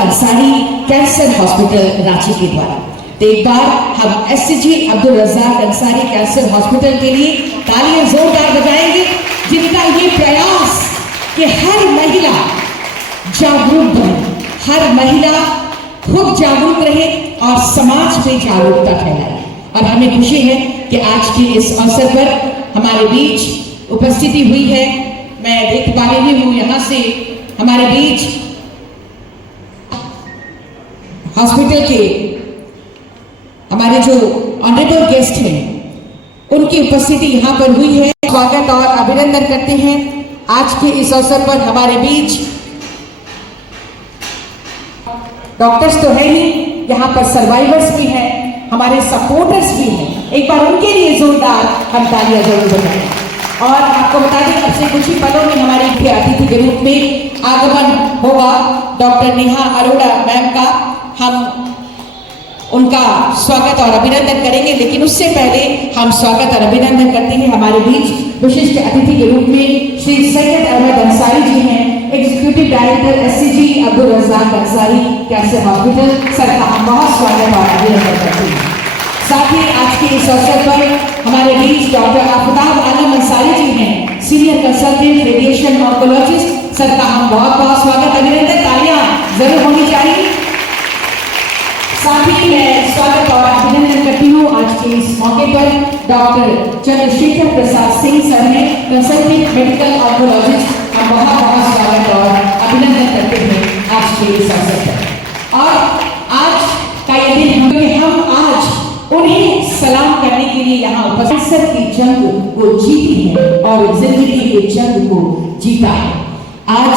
Ansari cancer hospital Ranchi के द्वारा। तो एक बार हम SCG Abdul Razzaq Ansari cancer hospital के लिए तालियां जोरदार बजाएंगे, जिनका ये प्रयास कि हर महिला जागरूक बने, हर महिला खुद जागरूक रहे और समाज में जागरूकता फैलाए। और हमें खुशी है कि आज के इस अवसर पर हमारे बीच उपस्थिति हुई है। मैं देख पा रही हूँ यहाँ से हमारे बीच हॉस्पिटल के हमारे जो ऑनरेबल गेस्ट हैं उनकी उपस्थिति यहाँ पर हुई है। स्वागत और अभिनंदन करते हैं। आज के इस अवसर पर हमारे बीच डॉक्टर्स तो है ही, यहाँ पर सर्वाइवर्स भी हैं, हमारे सपोर्टर्स भी हैं। एक बार उनके लिए जोरदार हम तालियां जरूर बजाएं। और आपको बता दें अब से कुछ ही पलों में हमारे मुख्य अतिथि के रूप में आगमन होगा डॉक्टर नेहा अरोड़ा मैम का। हम उनका स्वागत और अभिनंदन करेंगे, लेकिन उससे पहले हम स्वागत और अभिनंदन करते हैं हमारे बीच विशिष्ट अतिथि के रूप में श्री सैयद अहमद अंसारी जी हैं, executive director SCG Abdul Razzaq Ansari cancer hospital. Sir का हम बहुत स्वागत और अभिनंदन करते हैं। साथ ही आज के इस अवसर पर हमारे बीच डॉक्टर आफ्ताब आलम अंसारी जी हैं, senior consultant radiation oncologist. Sir का हम बहुत बहुत स्वागत अभिनंदन, तालियां जरूर होनी चाहिए। साथ ही मैं स्वागत और अभिनंदन करती हूँ आज के इस मौके पर डॉक्टर चंद्रशेखर प्रसाद सिंह सर हैं, कंसल्टेंट मेडिकल ऑन्कोलॉजिस्ट। हम बहुत बहुत स्वागत और अभिनंदन करते हैं आज के इस अवसर पर। और आज का ये दिन हम आज उन्हें सलाम करने के लिए यहाँ उपस्थित कैंसर की जंग को जीती है और जिंदगी के जंग को जीता है। आज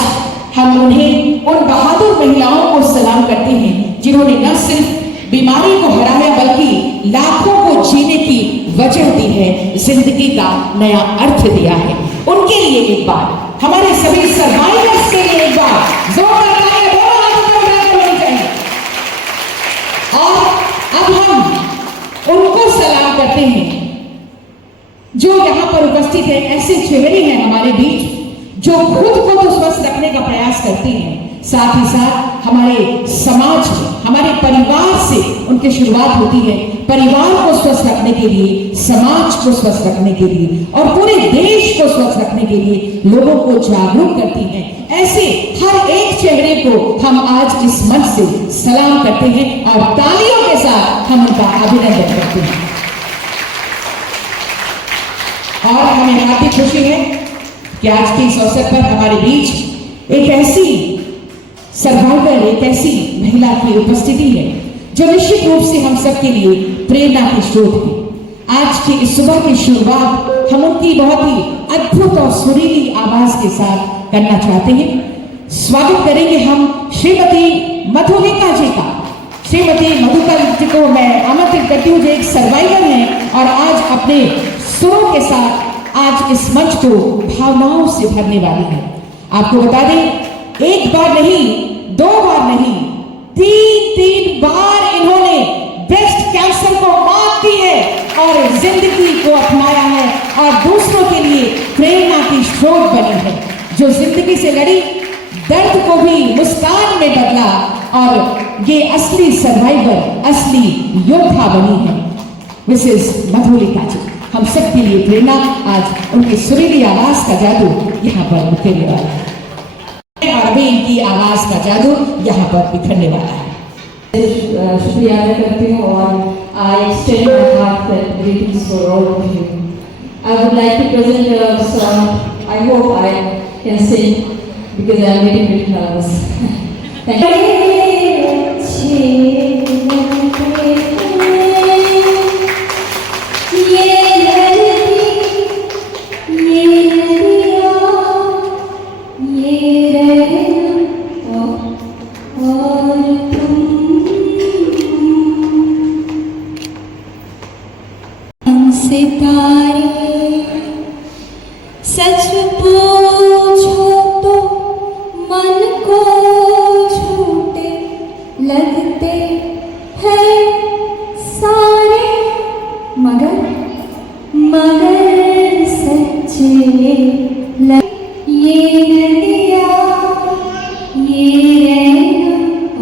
हम उन्हें उन बहादुर महिलाओं को सलाम करते हैं जिन्होंने न सिर्फ बीमारी को हराया बल्कि लाखों को जीने की वजह दी है, जिंदगी का नया अर्थ दिया है। उनके लिए एक बार, हमारे सभी सर्वाइवर्स के लिए एक बार जोरदार तालियां दोनों हाथों से उठाकर होनी चाहिए। और अब हम उनको सलाम करते हैं जो यहाँ पर उपस्थित है। ऐसे चेहरे हैं हमारे बीच जो खुद को तो स्वस्थ रखने का प्रयास करते हैं, साथ ही साथ हमारे समाज में, हमारे परिवार से उनकी शुरुआत होती है। परिवार को स्वस्थ रखने के लिए, समाज को स्वस्थ रखने के लिए और पूरे देश को स्वस्थ रखने के लिए लोगों को जागरूक करती हैं। ऐसे हर एक चेहरे को हम आज इस मंच से सलाम करते हैं और तालियों के साथ हम उनका अभिनंदन करते हैं। और हमें हार्दिक खुशी है कि आज के इस अवसर पर हमारे बीच एक ऐसी सर्वाइवर, एक ऐसी महिला की उपस्थिति है जो निश्चित रूप से हम सबके लिए प्रेरणा की स्रोत है। आज की इस सुबह की शुरुआत हम उनकी बहुत ही अद्भुत और सुरीली आवाज के साथ करना चाहते हैं। स्वागत करेंगे हम श्रीमती मधुलिका जी का। श्रीमती मधुलिका जी को मैं आमंत्रित करती हूँ, जो एक सर्वाइवर हैं और आज अपने सुरों के साथ आज इस मंच को भावनाओं से भरने वाली है। आपको बता दें, एक बार नहीं, दो बार नहीं, तीन बार इन्होंने ब्रेस्ट कैंसर को मात दी है और जिंदगी को अपनाया है और दूसरों के लिए प्रेरणा की स्रोत बनी है। जो जिंदगी से लड़ी, दर्द को भी मुस्कान में बदला और ये असली सर्वाइवर, असली योद्धा बनी है मिसेस मधुलिका जी। हम सबके लिए प्रेरणा। आज उनकी सुरीली आवाज का जादू यहाँ पर बिखरने वाला है और अभी इनकी आवाज का जादू यहाँ पर बिखरने वाला है। शुक्रिया अदा करती हूँ और I extend my heartfelt greetings for all of you. I would like to present a song. I hope I can sing because I am getting a bit nervous. Thank you. सच पूछो तो मन को झूठे लगते हैं सारे, मगर सच्चे ये नदिया ये रहना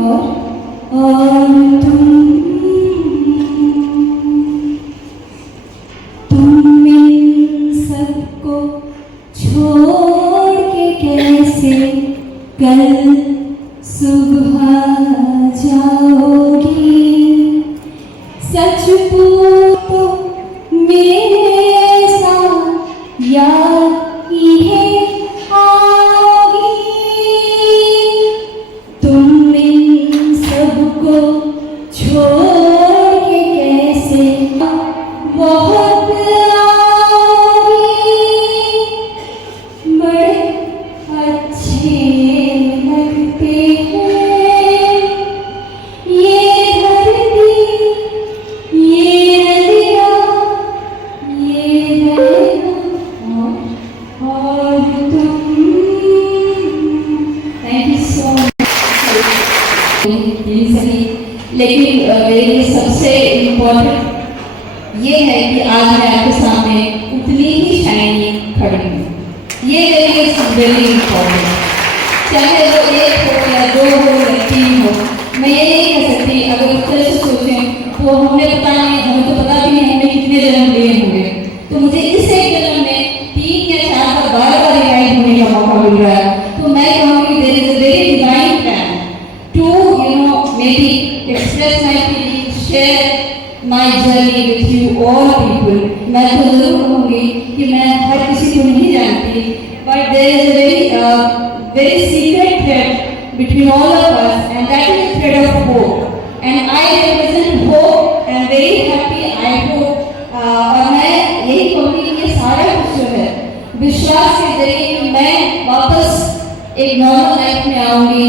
नहीं सकी, लेकिन मेरे लिए सबसे इम्पोर्टेंट ये है कि आज मैं आपके सामने उतनी ही शाइनी खड़ी हूँ। ये मेरे लिए वेरी इम्पोर्टेंट, चाहे वो एक हो या दो हो या तीन हो। मैं ये नहीं कह सकती, अगर उस तरह से सोचें तो हमें तो पता भी नहीं हमने कितने जन्म लिए होंगे। तो मुझे इस एक जन्म में 3 या 4 बार 12 बार रिवाइज होने का मौका मिल रहा है। तो मैं कहूँगी there is a very divine plan to maybe express my feelings, share my journey with you all people. मैं तो जरूर कहूँगी कि मैं हर किसी को नहीं जानती, but there is a very secret thread between all of us, and that is the thread of hope. And I represent hope and very happy I hope. और मैं यही कहूँगी कि ये सारा कुछ जो है विश्वास के जरिए कि मैं वापस एक नॉर्मल लाइफ में आऊँगी।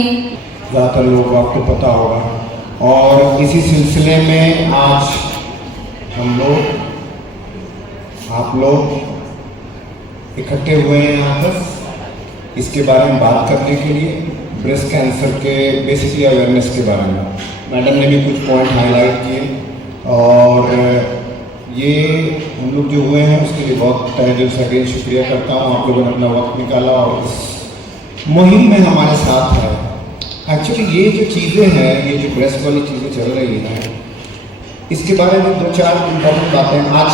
ज़्यादातर लोग आपको पता होगा, और इसी सिलसिले में आज हम लोग आप लोग इकट्ठे हुए हैं यहाँ पर इसके बारे में बात करने के लिए, ब्रेस्ट कैंसर के बेसिकली अवेयरनेस के बारे में। मैडम ने भी कुछ पॉइंट हाईलाइट किए, और ये हम लोग जो हुए हैं उसके लिए बहुत तहे दिल से अगेन शुक्रिया करता हूँ। आप लोगों ने अपना वक्त निकाला और इस मुहिम में हमारे साथ है। एक्चुअली ये जो चीज़ें हैं, ये जो ब्रेस्ट वाली चीज़ें चल रही हैं, इसके बारे में 2-4 इम्पोर्टेंट बातें आज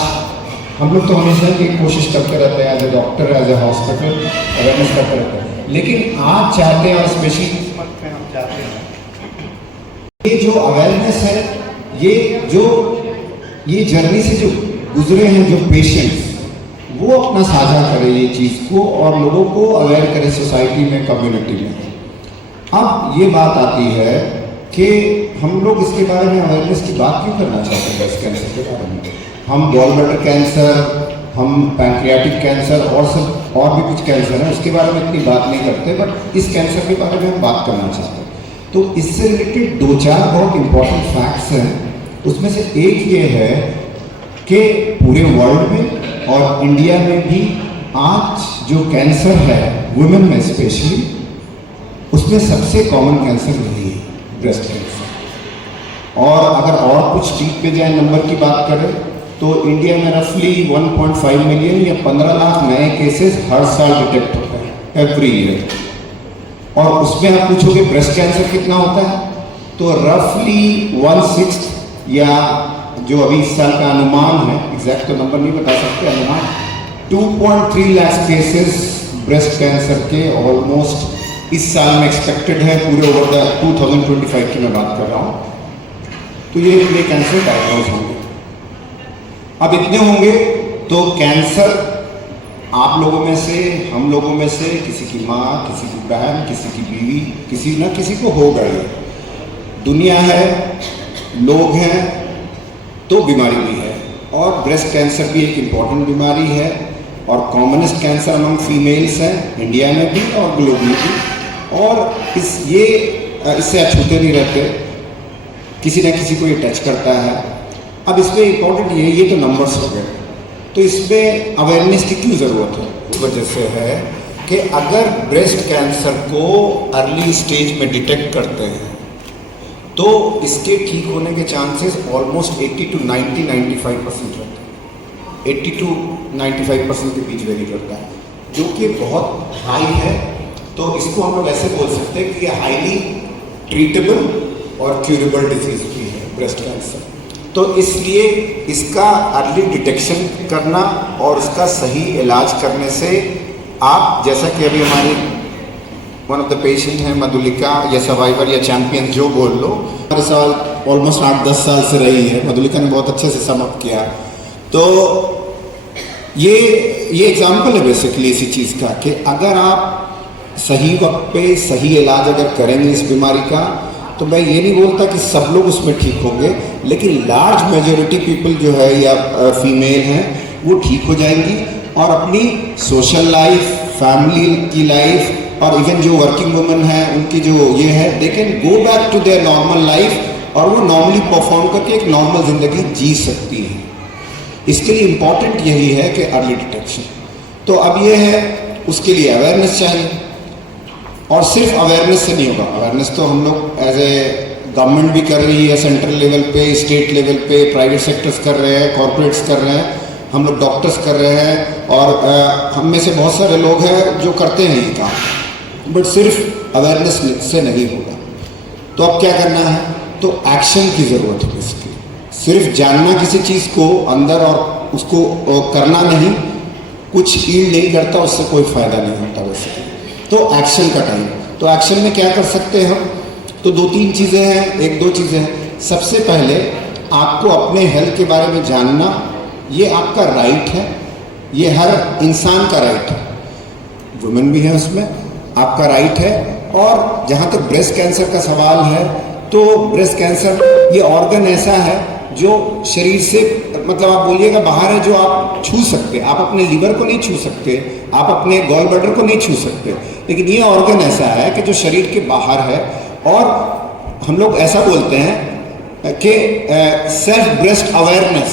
हम लोग तो हमेशा की कोशिश करते रहते हैं, as a doctor, as a hospital awareness करते रहते हैं, लेकिन आज चाहते हैं और स्पेशली इस मंथ में हम चाहते हैं ये जो अवेयरनेस है, ये जर्नी से जो गुजरे हैं जो पेशेंट्स, वो अपना साझा करें ये चीज़ को और लोगों को अवेयर करें सोसाइटी में, कम्युनिटी में। अब ये बात आती है कि हम लोग इसके बारे में अवेयरनेस की बात क्यों करना चाहते हैं ब्रेस्ट कैंसर के बारे में। हम गॉल ब्लैडर कैंसर, हम पैंक्रियाटिक कैंसर और सब और भी कुछ कैंसर हैं, उसके बारे में इतनी बात नहीं करते, बट इस कैंसर के बारे में हम बात करना चाहते हैं। तो इससे रिलेटेड 2-4 बहुत इंपॉर्टेंट फैक्ट्स हैं। उसमें से एक ये है कि पूरे वर्ल्ड में और इंडिया में भी आज जो कैंसर है वुमेन में स्पेशली, उसमें सबसे कॉमन कैंसर यही है, ब्रेस्ट कैंसर। और अगर और कुछ स्ट्रीट पे जाए नंबर की बात करें तो इंडिया में रफली 1.5 मिलियन या 15 लाख नए केसेस हर साल डिटेक्ट होते हैं एवरी ईयर। और उसमें आप पूछोगे ब्रेस्ट कैंसर कितना होता है, तो रफली 1/6 या जो अभी इस साल का अनुमान है, एग्जैक्ट तो नंबर नहीं बता सकते, अनुमान 2.3 लाख केसेस ब्रेस्ट कैंसर के ऑलमोस्ट इस साल में एक्सपेक्टेड है, पूरे ओवर द 2025 की मैं बात कर रहा हूँ। तो ये कैंसर डायग्नोज होंगे। अब इतने होंगे तो कैंसर आप लोगों में से, हम लोगों में से किसी की माँ, किसी की बहन, किसी की बीवी, किसी ना किसी को होगा। ये दुनिया है, लोग हैं, तो बीमारी भी है। और ब्रेस्ट कैंसर भी एक इम्पॉर्टेंट बीमारी है और कॉमनेस्ट कैंसर अमंग फीमेल्स है इंडिया में भी और ग्लोबली भी। और इससे अछूते नहीं रहते, किसी न किसी को ये टच करता है। अब इसमें इम्पोर्टेंट ये तो नंबर्स हो गए, तो इसमें अवेयरनेस की क्यों ज़रूरत है? इस वजह से है कि अगर ब्रेस्ट कैंसर को अर्ली स्टेज में डिटेक्ट करते हैं तो इसके ठीक होने के चांसेस ऑलमोस्ट 80 to 95% रहते हैं। 80 to 95% के बीच वेरी करता है, जो कि बहुत हाई है। तो इसको हम लोग ऐसे बोल सकते हैं कि ये हाईली ट्रीटेबल और क्यूरेबल डिजीज भी है ब्रेस्ट कैंसर। तो इसलिए इसका अर्ली डिटेक्शन करना और उसका सही इलाज करने से आप, जैसा कि अभी हमारी वन ऑफ द पेशेंट है मधुलिका, या सर्वाइवर या चैंपियन जो बोल लो, हमारे साल ऑलमोस्ट 8-10 साल से रही है। मधुलिका ने बहुत अच्छे से समअप किया। तो ये एग्जाम्पल है बेसिकली इसी चीज़ का कि अगर आप सही वक्त पे सही इलाज अगर करेंगे इस बीमारी का, तो मैं ये नहीं बोलता कि सब लोग उसमें ठीक होंगे, लेकिन लार्ज मेजॉरिटी पीपल जो है या फीमेल हैं वो ठीक हो जाएंगी और अपनी सोशल लाइफ, फैमिली की लाइफ और इवन जो वर्किंग वुमेन है उनकी जो ये है, they can go back to their normal life और वो नॉर्मली परफॉर्म करके एक नॉर्मल ज़िंदगी जी सकती है। इसके लिए इम्पॉर्टेंट यही है कि अर्ली डिटेक्शन। तो अब ये है, उसके लिए अवेयरनेस चाहिए। और सिर्फ अवेयरनेस से नहीं होगा। अवेयरनेस तो हम लोग एज ए गवर्नमेंट भी कर रही है, सेंट्रल लेवल पे, स्टेट लेवल पे, प्राइवेट सेक्टर्स कर रहे हैं, कॉरपोरेट्स कर रहे हैं, हम लोग डॉक्टर्स कर रहे हैं, और हम में से बहुत सारे लोग हैं जो करते हैं ये काम। बट सिर्फ अवेयरनेस से नहीं होगा। तो अब क्या करना है? तो एक्शन की ज़रूरत है इसकी। सिर्फ जानना किसी चीज़ को अंदर और उसको करना नहीं, कुछ ईल्ड नहीं करता, उससे कोई फ़ायदा नहीं होता वैसे। तो एक्शन का टाइम। तो एक्शन में क्या कर सकते हैं हम? तो 2-3 चीज़ें हैं, 1-2 चीज़ें हैं। सबसे पहले आपको अपने हेल्थ के बारे में जानना, ये आपका राइट है, ये हर इंसान का राइट है, वुमेन भी है उसमें, आपका राइट है। और जहाँ तक ब्रेस्ट कैंसर का सवाल है, तो ब्रेस्ट कैंसर ये ऑर्गन ऐसा है जो शरीर से, मतलब आप बोलिएगा बाहर है, जो आप छू सकते, आप अपने लीवर को नहीं छू सकते, आप अपने गॉल ब्लैडर को नहीं छू सकते, लेकिन ये ऑर्गन ऐसा है कि जो शरीर के बाहर है। और हम लोग ऐसा बोलते हैं कि सेल्फ ब्रेस्ट अवेयरनेस,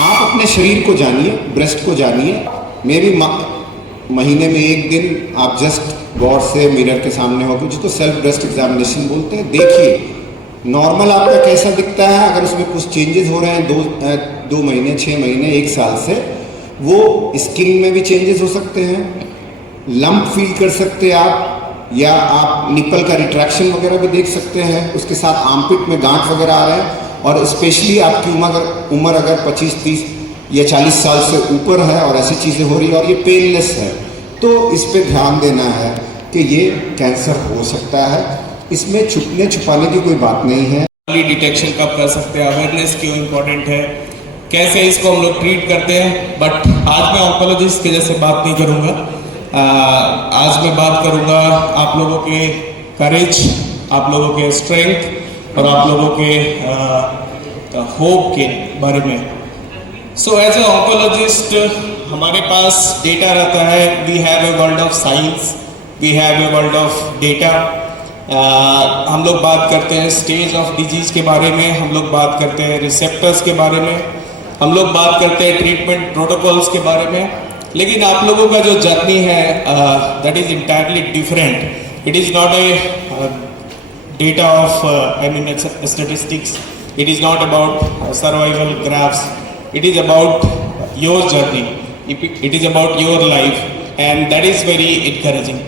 आप अपने शरीर को जानिए, ब्रेस्ट को जानिए। मे भी महीने में 1 दिन आप जस्ट गौर से मिरर के सामने हो, जिसको सेल्फ ब्रेस्ट एग्जामिनेशन बोलते हैं, देखिए नॉर्मल आपका कैसा दिखता है। अगर उसमें कुछ चेंजेस हो रहे हैं 2 महीने, 6 महीने, 1 साल से, वो स्किन में भी चेंजेस हो सकते हैं, लंप फील कर सकते हैं आप, या आप निपल का रिट्रैक्शन वगैरह भी देख सकते हैं। उसके साथ आर्मपिट में गांठ वगैरह आ रहे हैं, और स्पेशली आपकी उम्र अगर 25, 30 या 40 साल से ऊपर है और ऐसी चीज़ें हो रही है और ये पेनलेस है, तो इस पे ध्यान देना है कि ये कैंसर हो सकता है। इसमें छुपने छुपाने की कोई बात नहीं है। डिटेक्शन कब कर सकते हैं, अवेयरनेस क्यों इम्पोर्टेंट है, कैसे इसको हम लोग ट्रीट करते हैं। बट आज मैं ऑन्कोलॉजिस्ट के जैसे बात नहीं करूँगा। आज मैं बात करूँगा आप लोगों के करेज, आप लोगों के स्ट्रेंथ और आप लोगों के होप के बारे में। सो एज ए ऑन्कोलॉजिस्ट हमारे पास डेटा रहता है। We have a world of science, we have a world of data. हम लोग बात करते हैं स्टेज ऑफ डिजीज़ के बारे में, हम लोग बात करते हैं रिसेप्टर्स के बारे में, हम लोग बात करते हैं ट्रीटमेंट प्रोटोकॉल्स के बारे में। लेकिन आप लोगों का जो जर्नी है that is entirely different. It is not a data of statistics, it is not about survival graphs, it is about your journey, it is about your life, and that is very encouraging.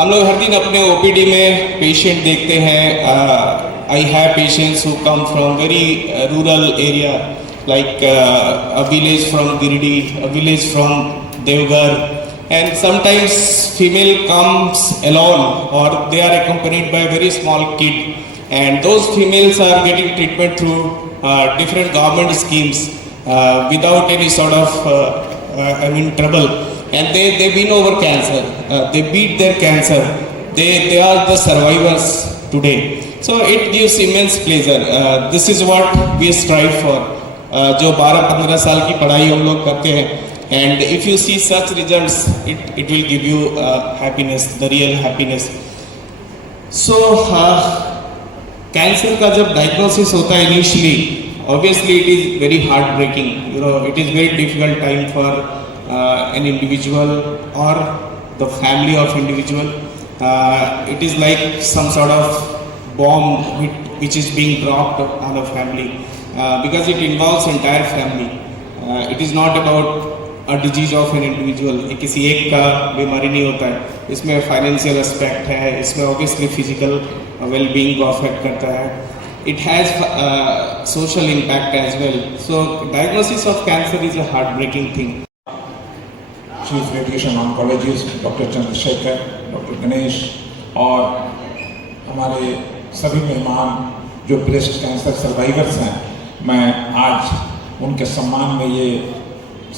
हम लोग हर दिन अपने OPD में patient देखते हैं। I have patients who come from very rural area, like a village from Giridi, a village from Devgar, and sometimes female comes alone or they are accompanied by a very small kid, and those females are getting treatment through different government schemes without any sort of trouble, and they win over cancer, they beat their cancer, they are the survivors today. So it gives immense pleasure. This is what we strive for. जो 12-15 साल की पढ़ाई हम लोग करते हैं, and if you see such results it will give you happiness, the real happiness. So cancer का जब डायग्नोसिस होता है initially, obviously it is very heart breaking, you know, it is very difficult time for an individual और the family of individual. It is like some sort of bomb which is being dropped on a family because it involves entire family. It is not about a disease of an individual. ये किसी एक का बीमारी नहीं होता है. इसमें financial aspect है, इसमें ऑब्वियसली फिजिकल वेल-बीइंग को अफेक्ट करता है. It has social impact as well. So diagnosis of cancer is a heartbreaking thing. Chief radiation oncologist doctor Chandrashekhar, doctor Ganesh और हमारे सभी मेहमान जो ब्रेस्ट कैंसर सर्वाइवर्स हैं, मैं आज उनके सम्मान में ये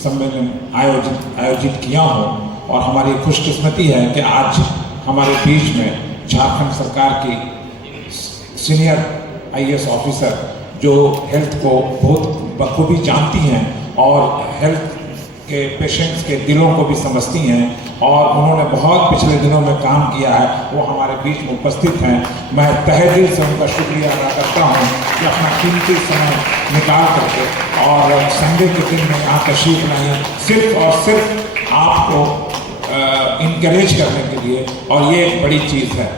सम्मेलन आयोजित किया हूँ. और हमारी खुशकिस्मती है कि आज हमारे बीच में झारखंड सरकार की सीनियर IAS ऑफिसर जो हेल्थ को बहुत बखूबी जानती हैं और हेल्थ के पेशेंट्स के दिलों को भी समझती हैं और उन्होंने बहुत पिछले दिनों में काम किया है, वो हमारे बीच में उपस्थित हैं. मैं तहे दिल से उनका शुक्रिया अदा करता हूँ कि अपना कीमती समय निकाल करके और संडे के दिन में यहाँ तशरीफ लाए, सिर्फ और सिर्फ आपको इनकरेज करने के लिए, और ये एक बड़ी चीज़ है।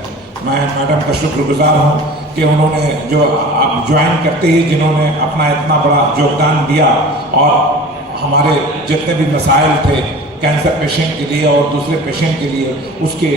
मैं मैडम का शुक्रगुजार हूँ कि उन्होंने जो आप ज्वाइन करते ही जिन्होंने अपना इतना बड़ा योगदान दिया, और हमारे जितने भी मसाइल थे कैंसर पेशेंट के लिए और दूसरे पेशेंट के लिए, उसके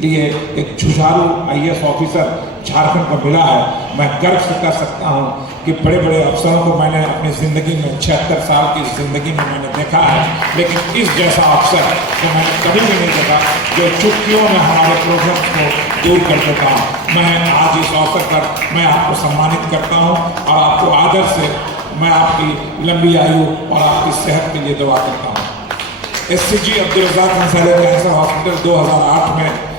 लिए एक जुझारू IAS ऑफिसर झारखंड को मिला है। मैं गर्व से कर सकता हूँ कि बड़े बड़े अफसरों को मैंने अपनी ज़िंदगी में 76 साल की ज़िंदगी में मैंने देखा है, लेकिन इस जैसा अफसर तो मैंने कभी भी नहीं देखा जो चुटकियों में हमारे प्रोग्राम्स को दूर कर देता हूँ। मैं आज इस अवसर पर मैं आपको सम्मानित करता हूँ और आपको आदर से मैं आपकी लंबी आयु और आपकी सेहत के लिए दुआ करता हूँ। SCG Abdul Razzaq Ansari cancer hospital 2008 में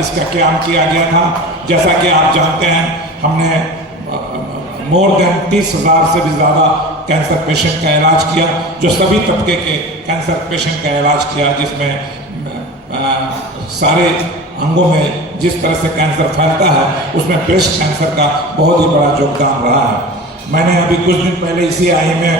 इसका क्याम किया गया था। जैसा कि आप जानते हैं, हमने मोर देन 30,000 से भी ज़्यादा कैंसर पेशेंट का इलाज किया, जो सभी तबके के कैंसर पेशेंट का इलाज किया, जिसमें सारे अंगों में जिस तरह से कैंसर फैलता है उसमें ब्रेस्ट कैंसर का बहुत ही बड़ा योगदान रहा है। मैंने अभी कुछ दिन पहले इसी IMA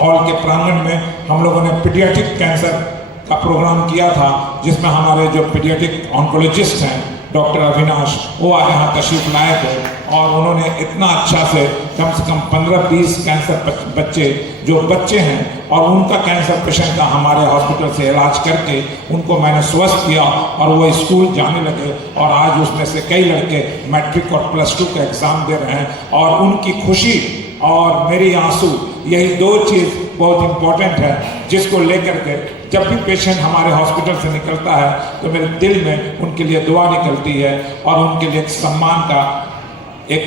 हॉल के प्रांगण में हम लोगों ने पीडियाट्रिक कैंसर का प्रोग्राम किया था, जिसमें हमारे जो पीडियाट्रिक ऑन्कोलॉजिस्ट हैं डॉक्टर अविनाश, वो आज यहाँ तशरीफ लाए थे, और उन्होंने इतना अच्छा से कम 15-20 कैंसर बच्चे जो बच्चे हैं और उनका कैंसर पेशेंट का हमारे हॉस्पिटल से इलाज करके उनको मैंने स्वस्थ किया, और वो स्कूल जाने लगे, और आज उसमें से कई लड़के मैट्रिक और +2 का एग्ज़ाम दे रहे हैं, और उनकी खुशी और मेरी आंसू, यही दो चीज़ बहुत इम्पोर्टेंट है, जिसको लेकर के जब भी पेशेंट हमारे हॉस्पिटल से निकलता है तो मेरे दिल में उनके लिए दुआ निकलती है, और उनके लिए एक सम्मान का एक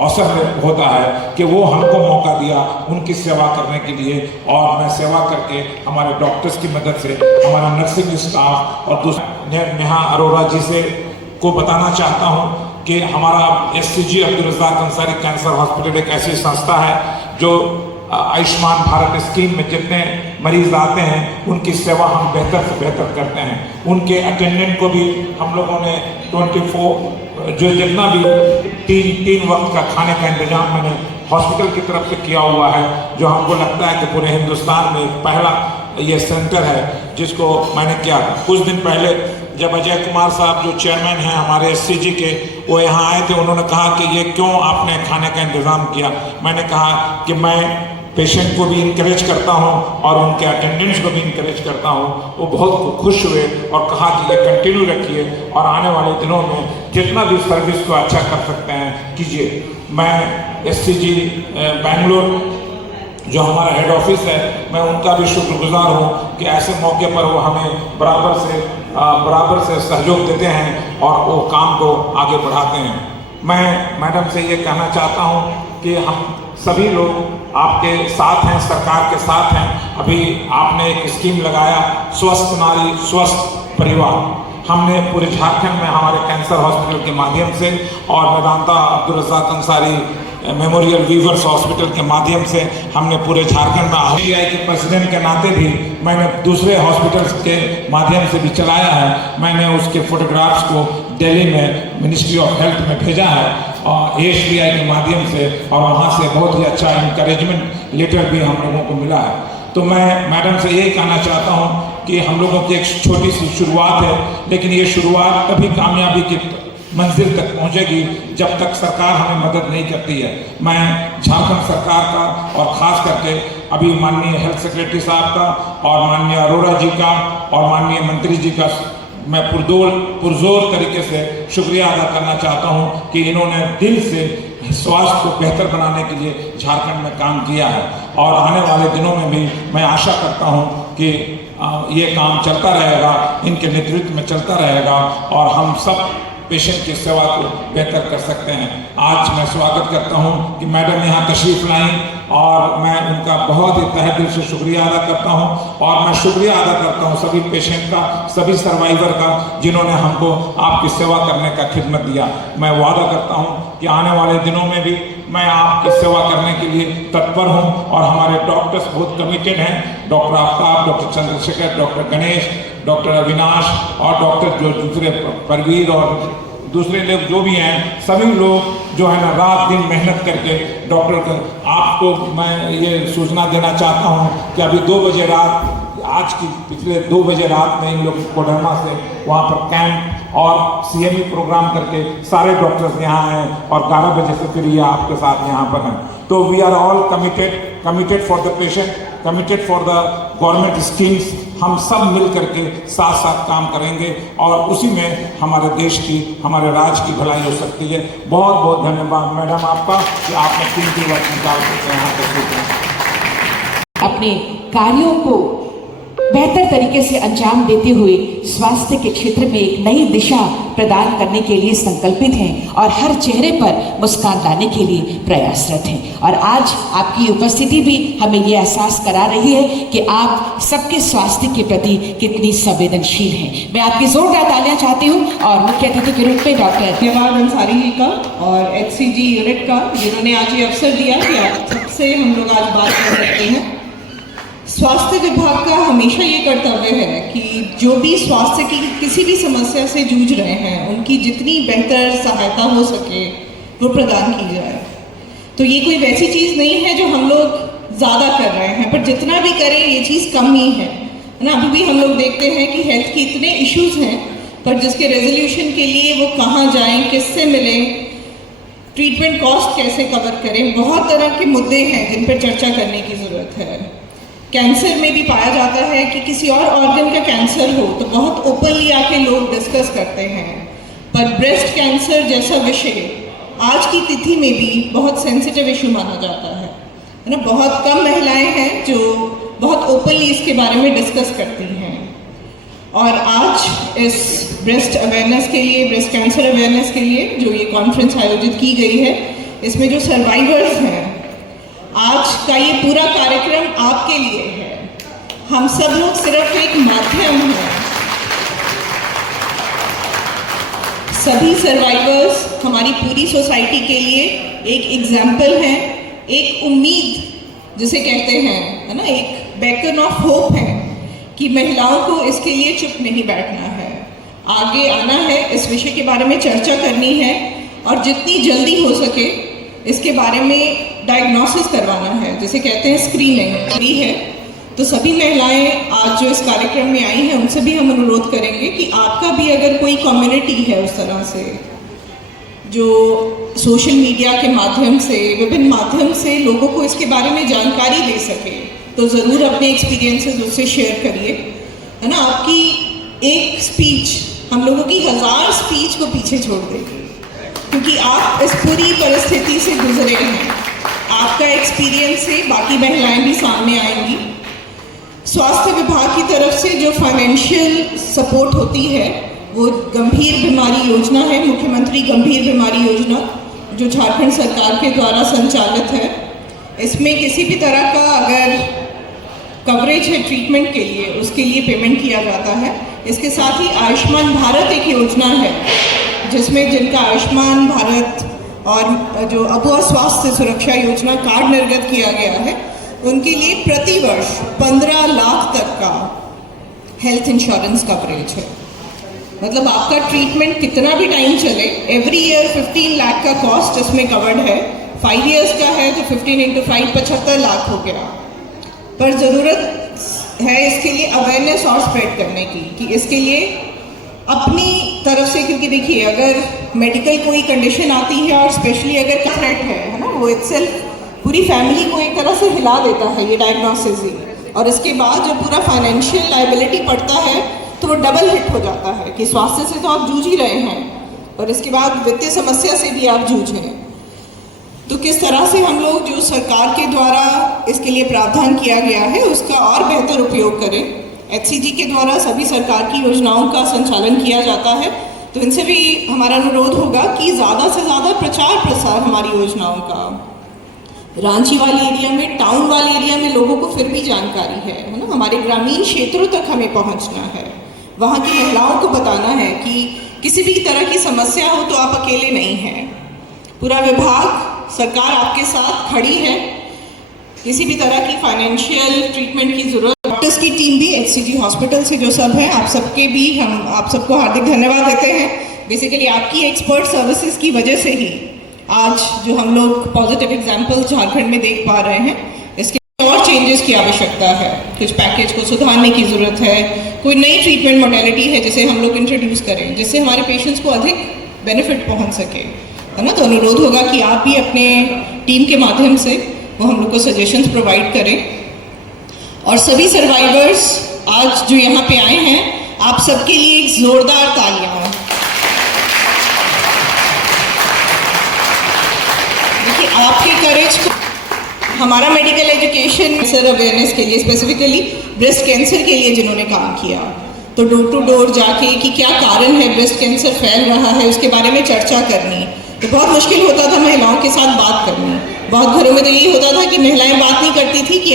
अवसर होता है कि वो हमको मौका दिया उनकी सेवा करने के लिए, और मैं सेवा करके हमारे डॉक्टर्स की मदद से, हमारा नर्सिंग स्टाफ और दूसरे नेहा अरोड़ा जी से को बताना चाहता हूँ कि हमारा SCG Abdul Razzaq Ansari cancer hospital एक ऐसी संस्था है जो आयुष्मान भारत स्कीम में जितने मरीज आते हैं उनकी सेवा हम बेहतर से बेहतर करते हैं। उनके अटेंडेंट को भी हम लोगों ने 24 जो जितना भी तीन वक्त का खाने का इंतजाम मैंने हॉस्पिटल की तरफ से किया हुआ है, जो हमको लगता है कि पूरे हिंदुस्तान में पहला ये सेंटर है जिसको मैंने किया। कुछ दिन पहले जब अजय कुमार साहब जो चेयरमैन हैं हमारे SCG के, वो यहाँ आए थे, उन्होंने कहा कि ये क्यों आपने खाने का इंतज़ाम किया। मैंने कहा कि मैं पेशेंट को भी इनकरेज करता हूँ और उनके अटेंडेंट्स को भी इनकरेज करता हूँ। वो बहुत खुश हुए और कहा कि ये कंटिन्यू रखिए, और आने वाले दिनों में जितना भी सर्विस को अच्छा कर सकते हैं कीजिए। मैं SCG बेंगलोर जो हमारा हेड ऑफिस है, मैं उनका भी शुक्रगुजार हूँ कि ऐसे मौके पर वो हमें बराबर से सहयोग देते हैं और वो काम को आगे बढ़ाते हैं। मैं मैडम से ये कहना चाहता हूँ कि हम सभी लोग आपके साथ हैं, सरकार के साथ हैं। अभी आपने एक स्कीम लगाया, स्वस्थ नारी स्वस्थ परिवार। हमने पूरे झारखंड में हमारे कैंसर हॉस्पिटल के माध्यम से और Medanta Abdul Razzaq Ansari memorial weavers hospital के माध्यम से हमने पूरे झारखंड में RBI के प्रेसिडेंट के नाते भी मैंने दूसरे हॉस्पिटल्स के माध्यम से भी चलाया है। मैंने उसके फोटोग्राफ्स को दिल्ली में मिनिस्ट्री ऑफ हेल्थ में भेजा है और AHBI के माध्यम से, और वहाँ से बहुत ही अच्छा इंकरेजमेंट लेटर भी हम लोगों को मिला है। तो मैं मैडम से यही कहना चाहता हूँ कि हम लोगों की एक छोटी सी शुरुआत है, लेकिन ये शुरुआत तभी कामयाबी की मंजिल तक पहुंचेगी जब तक सरकार हमें मदद नहीं करती है। मैं झारखंड सरकार का और ख़ास करके अभी माननीय हेल्थ सेक्रेटरी साहब का और माननीय अरोड़ा जी का और माननीय मंत्री जी का मैं पुरजोर तरीके से शुक्रिया अदा करना चाहता हूं कि इन्होंने दिल से स्वास्थ्य को बेहतर बनाने के लिए झारखंड में काम किया है, और आने वाले दिनों में भी मैं आशा करता हूं कि ये काम चलता रहेगा, इनके नेतृत्व में चलता रहेगा और हम सब पेशेंट की सेवा को बेहतर कर सकते हैं। आज मैं स्वागत करता हूं कि मैडम यहाँ तशरीफ लाई, और मैं उनका बहुत ही तहे दिल से शुक्रिया अदा करता हूं, और मैं शुक्रिया अदा करता हूं सभी पेशेंट का, सभी सर्वाइवर का, जिन्होंने हमको आपकी सेवा करने का खिदमत दिया। मैं वादा करता हूं कि आने वाले दिनों में भी मैं आपकी सेवा करने के लिए तत्पर हूं, और हमारे डॉक्टर्स बहुत कमिटेड हैं। Doctor Aftab, doctor Chandrashekhar, doctor Ganesh, doctor Avinash और डॉक्टर जो दूसरे परवीर और दूसरे लोग जो भी हैं, सभी लोग जो है ना रात दिन मेहनत करके डॉक्टर आपको मैं ये सूचना देना चाहता हूँ कि अभी 2 बजे रात आज की पिछले 2 बजे रात में इन लोग कोडरमा से वहाँ पर कैंप और CME प्रोग्राम करके सारे डॉक्टर्स यहाँ आए और 11 बजे से फिर ये आपके साथ यहाँ पर हैं। तो we are all committed for the patient, committed for the government schemes. हम सब मिल करके साथ साथ काम करेंगे और उसी में हमारे देश की, हमारे राज्य की भलाई हो सकती है। बहुत बहुत धन्यवाद मैडम आपका कि आपने कीमती वक्त निकाल करके यहाँ पे अपने कार्यों को बेहतर तरीके से अंजाम देते हुए स्वास्थ्य के क्षेत्र में एक नई दिशा प्रदान करने के लिए संकल्पित हैं और हर चेहरे पर मुस्कान लाने के लिए प्रयासरत हैं। और आज आपकी उपस्थिति भी हमें ये एहसास करा रही है कि आप सबके स्वास्थ्य के प्रति कितनी संवेदनशील हैं। मैं आपकी जोरदार तालियां चाहती हूँ और मुख्य अतिथि के रूप में डॉक्टर धन्यवाद अंसारी जी का और HCG यूनिट का, जिन्होंने आज ये अवसर दिया कि आप सबसे हम लोग आज बात कर सकते हैं। स्वास्थ्य विभाग का हमेशा ये कर्तव्य है कि जो भी स्वास्थ्य की किसी भी समस्या से जूझ रहे हैं उनकी जितनी बेहतर सहायता हो सके वो प्रदान की जाए। तो ये कोई वैसी चीज़ नहीं है जो हम लोग ज़्यादा कर रहे हैं, पर जितना भी करें ये चीज़ कम ही है ना। अभी भी हम लोग देखते हैं कि हेल्थ के इतने इश्यूज हैं, पर जिसके रेजोल्यूशन के लिए वो कहाँ जाएं, किससे मिलें, ट्रीटमेंट कॉस्ट कैसे कवर करें, बहुत तरह के मुद्दे हैं जिन पर चर्चा करने की ज़रूरत है। कैंसर में भी पाया जाता है कि किसी और ऑर्गन का कैंसर हो तो बहुत ओपनली आके लोग डिस्कस करते हैं, पर ब्रेस्ट कैंसर जैसा विषय आज की तिथि में भी बहुत सेंसिटिव इशू माना जाता है ना। बहुत कम महिलाएं हैं जो बहुत ओपनली इसके बारे में डिस्कस करती हैं। और आज इस ब्रेस्ट अवेयरनेस के लिए, ब्रेस्ट कैंसर अवेयरनेस के लिए जो ये कॉन्फ्रेंस आयोजित की गई है, इसमें जो सर्वाइवर्स हैं, आज का ये पूरा कार्यक्रम आपके लिए है। हम सब लोग सिर्फ एक माध्यम हैं। सभी सर्वाइवर्स हमारी पूरी सोसाइटी के लिए एक एग्जाम्पल हैं, एक उम्मीद जिसे कहते हैं, है ना, एक बेकन ऑफ होप है कि महिलाओं को इसके लिए चुप नहीं बैठना है, आगे आना है, इस विषय के बारे में चर्चा करनी है और जितनी जल्दी हो सके इसके बारे में डायग्नोसिस करवाना है, जिसे कहते हैं स्क्रीनिंग भी है। तो सभी महिलाएं आज जो इस कार्यक्रम में आई हैं उनसे भी हम अनुरोध करेंगे कि आपका भी अगर कोई कम्युनिटी है उस तरह से जो सोशल मीडिया के माध्यम से, विभिन्न माध्यम से लोगों को इसके बारे में जानकारी दे सके, तो ज़रूर अपने एक्सपीरियंसेस उससे शेयर करिए, है ना। आपकी एक स्पीच हम लोगों की 1000 स्पीच को पीछे छोड़ देगी, क्योंकि आप इस पूरी परिस्थिति से गुजरे हैं। आपका एक्सपीरियंस से बाकी महिलाएं भी सामने आएंगी। स्वास्थ्य विभाग की तरफ से जो फाइनेंशियल सपोर्ट होती है वो गंभीर बीमारी योजना है, मुख्यमंत्री गंभीर बीमारी योजना, जो झारखंड सरकार के द्वारा संचालित है। इसमें किसी भी तरह का अगर कवरेज है ट्रीटमेंट के लिए, उसके लिए पेमेंट किया जाता है। इसके साथ ही आयुष्मान भारत एक योजना है जिसमें जिनका आयुष्मान भारत और जो अबुआ स्वास्थ्य सुरक्षा योजना कार्ड निर्गत किया गया है, उनके लिए प्रतिवर्ष 15 लाख तक का हेल्थ इंश्योरेंस कवरेज है। मतलब आपका ट्रीटमेंट कितना भी टाइम चले, एवरी ईयर 15 लाख का कॉस्ट इसमें कवर्ड है। 5 इयर्स का है तो 15 × 5 75 लाख हो गया। पर ज़रूरत है इसके लिए अवेयरनेस और स्प्रेड करने की, कि इसके लिए अपनी तरफ से, क्योंकि देखिए अगर मेडिकल कोई कंडीशन आती है और स्पेशली अगर थ्रेट है ना, वो इटसेल्फ पूरी फैमिली को एक तरह से हिला देता है ये डायग्नोसिस ही, और इसके बाद जो पूरा फाइनेंशियल लायबिलिटी पड़ता है तो वो डबल हिट हो जाता है कि स्वास्थ्य से तो आप जूझ ही रहे हैं और इसके बाद वित्तीय समस्या से भी आप जूझें। तो किस तरह से हम लोग जो सरकार के द्वारा इसके लिए प्रावधान किया गया है उसका और बेहतर उपयोग करें। HCG के द्वारा सभी सरकार की योजनाओं का संचालन किया जाता है, तो इनसे भी हमारा अनुरोध होगा कि ज़्यादा से ज़्यादा प्रचार प्रसार हमारी योजनाओं का। रांची वाले एरिया में, टाउन वाले एरिया में लोगों को फिर भी जानकारी है ना। हमारे ग्रामीण क्षेत्रों तक हमें पहुंचना है, वहाँ की महिलाओं को बताना है कि किसी भी तरह की समस्या हो तो आप अकेले नहीं हैं। पूरा विभाग, सरकार आपके साथ खड़ी है। किसी भी तरह की फाइनेंशियल ट्रीटमेंट की जरूरत, डॉक्टर्स की टीम भी HCG हॉस्पिटल से जो सब है, आप सबके भी हम आप सबको हार्दिक धन्यवाद देते हैं। बेसिकली आपकी एक्सपर्ट सर्विसेज की वजह से ही आज जो हम लोग पॉजिटिव एग्जाम्पल झारखंड में देख पा रहे हैं, इसके और चेंजेस की आवश्यकता है, कुछ पैकेज को सुधारने की ज़रूरत है, कोई नई ट्रीटमेंट मोडेलिटी है जिसे हम लोग इंट्रोड्यूस करें, जिससे हमारे पेशेंट्स को अधिक बेनिफिट पहुंच सके, है ना। तो अनुरोध होगा कि आप भी अपने टीम के माध्यम से वो हम लोग को सजेशंस प्रोवाइड करें। और सभी सर्वाइवर्स आज जो यहाँ पे आए हैं, आप सबके लिए एक जोरदार तालियां। देखिए, आपके करेज को हमारा मेडिकल एजुकेशन सर अवेयरनेस के लिए, स्पेसिफिकली ब्रेस्ट कैंसर के लिए जिन्होंने काम किया, तो डोर टू डोर जाके कि क्या कारण है ब्रेस्ट कैंसर फैल रहा है उसके बारे में चर्चा करनी, तो बहुत मुश्किल होता था महिलाओं के साथ बात करनी। बहुत घरों में तो यही होता था कि महिलाएं बात नहीं करती थी कि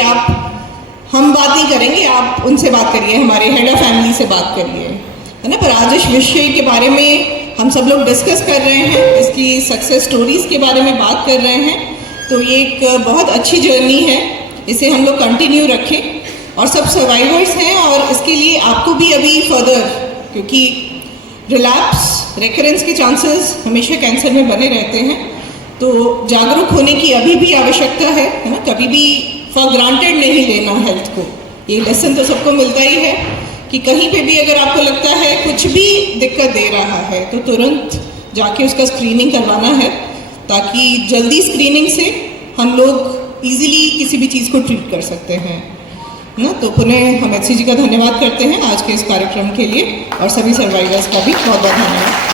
हम बात नहीं करेंगे, आप उनसे बात करिए, हमारे हेड ऑफ फैमिली से बात करिए, है ना। पर आज इस विषय के बारे में हम सब लोग डिस्कस कर रहे हैं, इसकी सक्सेस स्टोरीज के बारे में बात कर रहे हैं, तो ये एक बहुत अच्छी जर्नी है, इसे हम लोग कंटिन्यू रखें। और सब सर्वाइवर्स हैं और इसके लिए आपको भी अभी फर्दर, क्योंकि रिलैप्स रिकरेंस के चांसेस हमेशा कैंसर में बने रहते हैं, तो जागरूक होने की अभी भी आवश्यकता है ना। कभी भी फॉर ग्रांटेड नहीं लेना हेल्थ को, ये लेसन तो सबको मिलता ही है कि कहीं पे भी अगर आपको लगता है कुछ भी दिक्कत दे रहा है तो तुरंत जाके उसका स्क्रीनिंग करवाना है, ताकि जल्दी स्क्रीनिंग से हम लोग इजीली किसी भी चीज़ को ट्रीट कर सकते हैं ना। तो पुनः हम HCG का धन्यवाद करते हैं आज के इस कार्यक्रम के लिए, और सभी सर्वाइवर्स का भी बहुत बहुत धन्यवाद।